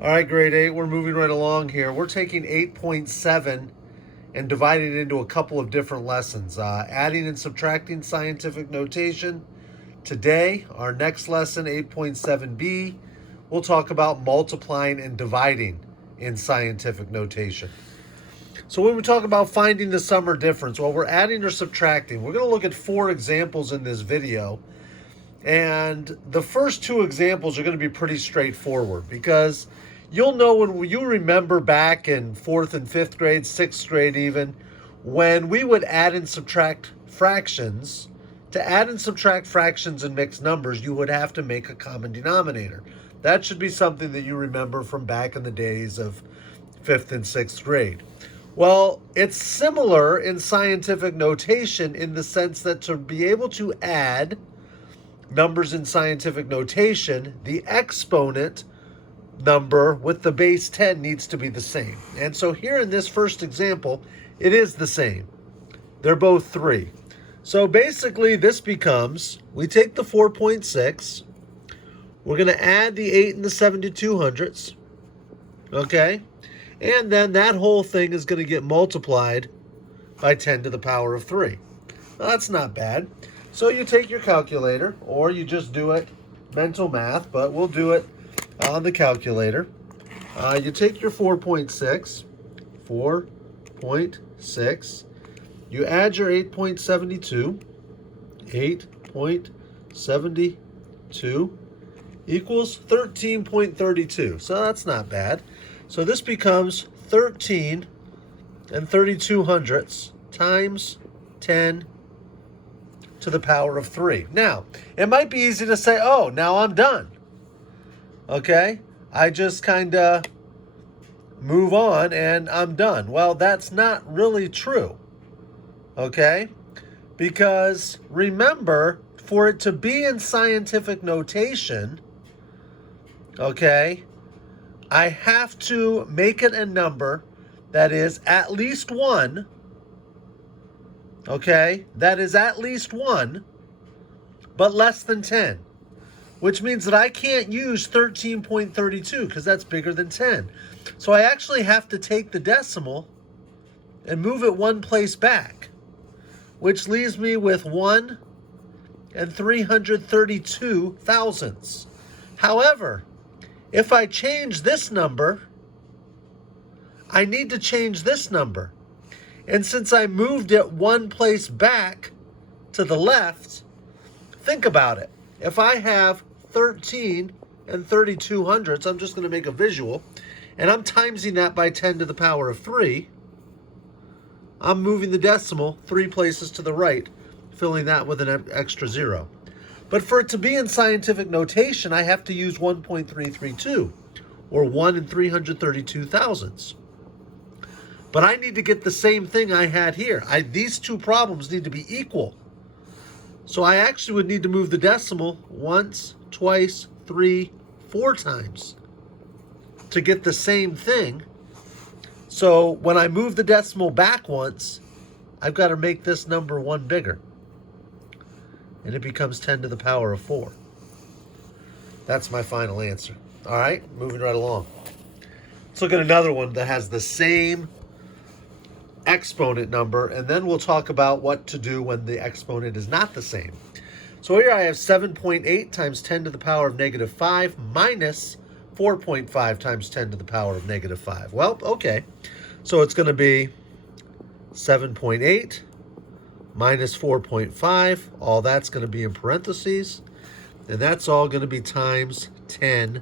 All right, grade 8, we're moving right along here. We're taking 8.7 and dividing it into a couple of different lessons. Adding and subtracting scientific notation. Today, our next lesson, 8.7b, we'll talk about multiplying and dividing in scientific notation. So when we talk about finding the sum or difference, well, we're adding or subtracting. We're going to look at 4 examples in this video. And the first 2 examples are going to be pretty straightforward because you'll know when you remember back in 4th and 5th grade, 6th grade even, when we would add and subtract fractions. To add and subtract fractions and mixed numbers, you would have to make a common denominator. That should be something that you remember from back in the days of 5th and 6th grade. Well, it's similar in scientific notation in the sense that to be able to add numbers in scientific notation, the exponent number with the base 10 needs to be the same. And so here in this first example, it is the same. They're both 3. So basically this becomes, we take the 4.6, we're going to add the 8 and the 7200ths, okay? And then that whole thing is going to get multiplied by 10 to the power of 3. Well, that's not bad. So you take your calculator, or you just do it mental math, but we'll do it on the calculator. You take your 4.6, you add your 8.72, 8.72 equals 13.32. So that's not bad. So this becomes 13 and 32 hundredths times 10 to the power of 3. Now, it might be easy to say, oh, now I'm done. Okay? I just kind of move on and I'm done. Well, that's not really true. Okay? Because remember, for it to be in scientific notation, okay, I have to make it a number that is at least 1. Okay, that is at least 1, but less than 10, which means that I can't use 13.32 because that's bigger than 10. So I actually have to take the decimal and move it 1 place back, which leaves me with 1 and 332 thousandths. However, if I change this number, I need to change this number. And since I moved it 1 place back to the left, think about it. If I have 13 and 32 hundredths, I'm just going to make a visual, and I'm timesing that by 10 to the power of 3, I'm moving the decimal 3 places to the right, filling that with an extra 0. But for it to be in scientific notation, I have to use 1.332, or 1 and 332 thousandths. But I need to get the same thing I had here. These 2 problems need to be equal. So I actually would need to move the decimal once, twice, 3, 4 times to get the same thing. So when I move the decimal back once, I've got to make this number 1 bigger. And it becomes 10 to the power of 4. That's my final answer. All right, moving right along. Let's look at another one that has the same exponent number, and then we'll talk about what to do when the exponent is not the same. So here I have 7.8 times 10 to the power of negative 5 minus 4.5 times 10 to the power of negative 5. Well, okay. So it's going to be 7.8 minus 4.5. All that's going to be in parentheses. And that's all going to be times 10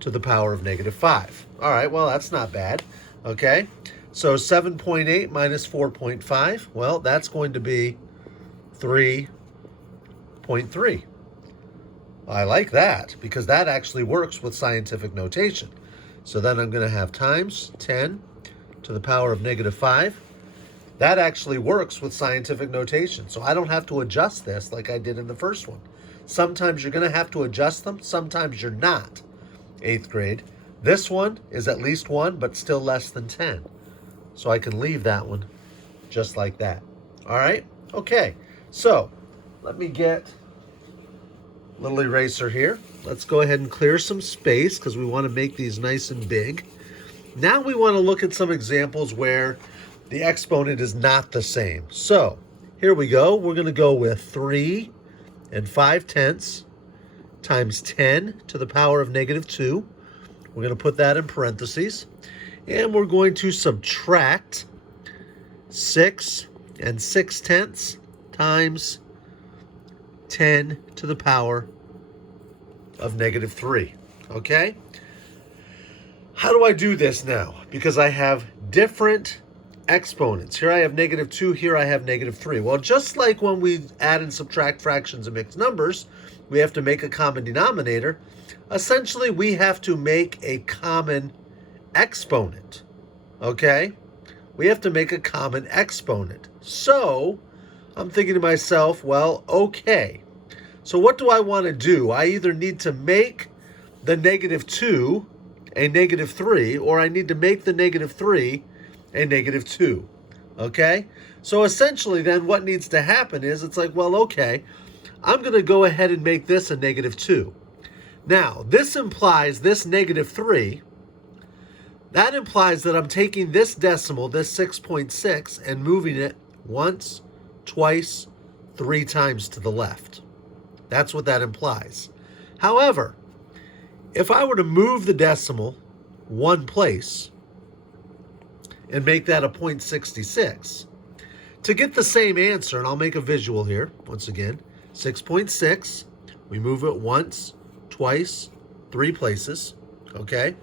to the power of negative 5. All right, well, that's not bad. Okay. So 7.8 minus 4.5, well, that's going to be 3.3. I like that because that actually works with scientific notation. So then I'm going to have times 10 to the power of negative 5. That actually works with scientific notation. So I don't have to adjust this like I did in the first one. Sometimes you're going to have to adjust them. Sometimes you're not. 8th grade. This one is at least 1, but still less than 10. So I can leave that one just like that. All right? Okay. So let me get little eraser here. Let's go ahead and clear some space because we want to make these nice and big. Now we want to look at some examples where the exponent is not the same. So here we go. We're going to go with 3 5/10 times 10 to the power of negative 2. We're going to put that in parentheses. And we're going to subtract 6 6/10 times 10 to the power of negative 3. Okay? How do I do this now? Because I have different exponents. Here I have negative 2, here I have negative 3. Well, just like when we add and subtract fractions and mixed numbers, we have to make a common denominator. Essentially, we have to make a common exponent. Okay? We have to make a common exponent. So, I'm thinking to myself, well, okay. So what do I want to do? I either need to make the negative 2 a negative 3, or I need to make the negative 3 a negative 2. Okay? So essentially then what needs to happen is it's like, well, okay, I'm going to go ahead and make this a negative 2. Now, this implies this negative 3. That implies that I'm taking this decimal, this 6.6, and moving it once, twice, 3 times to the left. That's what that implies. However, if I were to move the decimal one place and make that a 0.66, to get the same answer, and I'll make a visual here, once again, 6.6, we move it once, twice, 3 places, okay?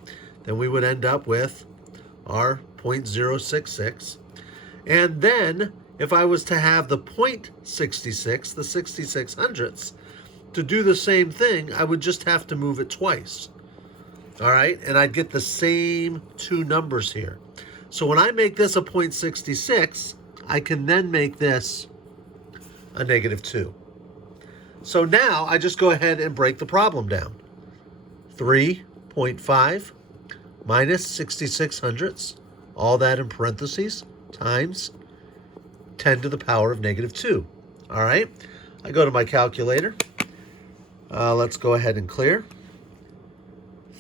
Then we would end up with our 0.066. And then if I was to have the 0.66, the 66 hundredths, to do the same thing, I would just have to move it twice. All right, and I'd get the same 2 numbers here. So when I make this a 0.66, I can then make this a negative 2. So now I just go ahead and break the problem down. 3.5 minus 66 hundredths, all that in parentheses, times 10 to the power of negative 2. All right, I go to my calculator. Let's go ahead and clear.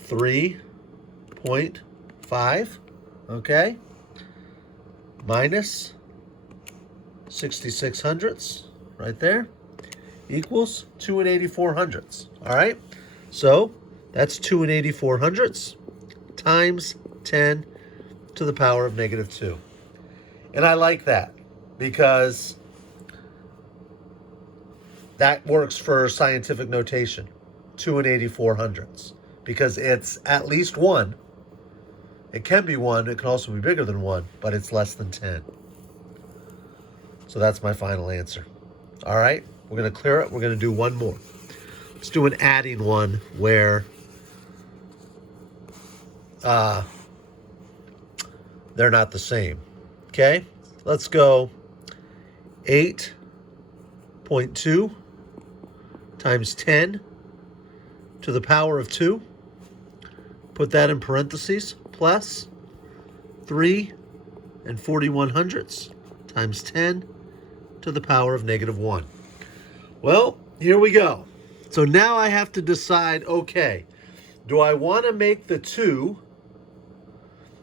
3.5, okay, minus 66 hundredths, right there, equals 2 84 hundredths. All right, so that's 2 84 hundredths times 10 to the power of negative 2. And I like that because that works for scientific notation, 2 84 hundredths, because it's at least 1. It can be 1, it can also be bigger than 1, but it's less than 10. So that's my final answer. All right, we're going to clear it. We're going to do one more. Let's do an adding one where they're not the same. Okay, let's go 8.2 times 10 to the power of 2. Put that in parentheses, plus 3 41 hundredths times 10 to the power of negative 1. Well, here we go. So now I have to decide, okay, do I want to make the 2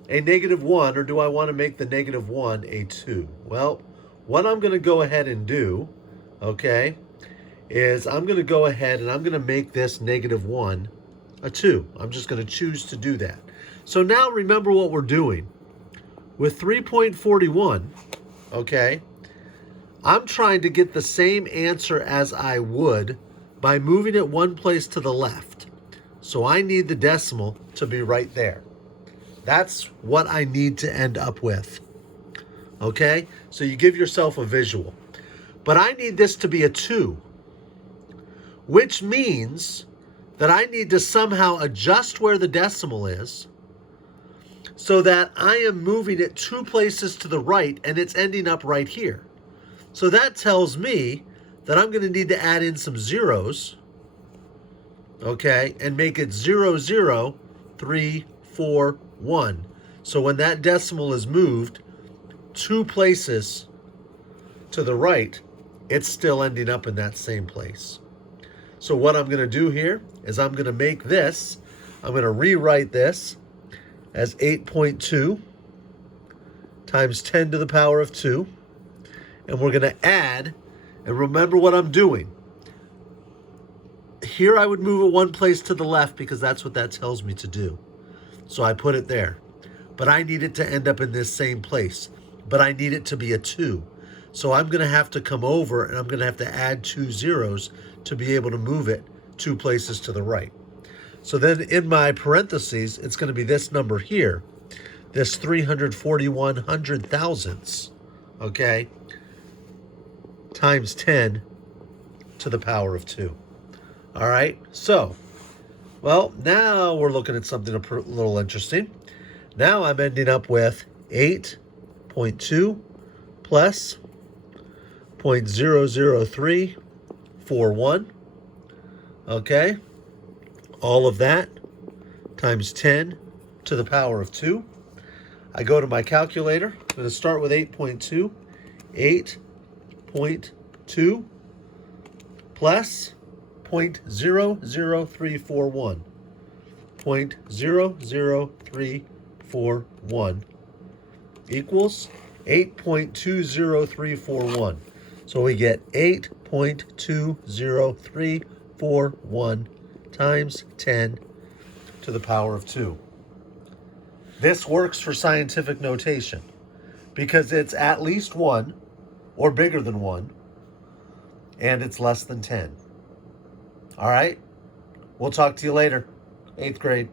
a negative 1, or do I want to make the negative 1 a 2? Well, what I'm going to go ahead and do, okay, is I'm going to go ahead and I'm going to make this negative 1 a 2. I'm just going to choose to do that. So now remember what we're doing. With 3.41, okay, I'm trying to get the same answer as I would by moving it one place to the left. So I need the decimal to be right there. That's what I need to end up with. Okay? So you give yourself a visual. But I need this to be a 2, which means that I need to somehow adjust where the decimal is so that I am moving it 2 places to the right and it's ending up right here. So that tells me that I'm going to need to add in some zeros, okay, and make it 0, 0, 3, 4, 1. So when that decimal is moved 2 places to the right, it's still ending up in that same place. So what I'm going to do here is I'm going to make this, I'm going to rewrite this as 8.2 times 10 to the power of 2. And we're going to add, and remember what I'm doing. Here I would move it one place to the left because that's what that tells me to do. So I put it there. But I need it to end up in this same place. But I need it to be a 2. So I'm going to have to come over and I'm going to have to add 2 zeros to be able to move it 2 places to the right. So then in my parentheses, it's going to be this number here, this 341 hundred thousandths, okay, times 10 to the power of 2. All right, so, well, now we're looking at something a little interesting. Now I'm ending up with 8.2 plus 0.00341, okay? All of that times 10 to the power of 2. I go to my calculator. I'm going to start with 8.2. 8.2 plus 0.00341. 0.00341 equals 8.20341. So we get 8.20341 times 10 to the power of 2. This works for scientific notation because it's at least 1 or bigger than 1, and it's less than 10. All right? We'll talk to you later. 8th grade.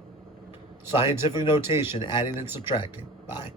Scientific notation, adding and subtracting. Bye.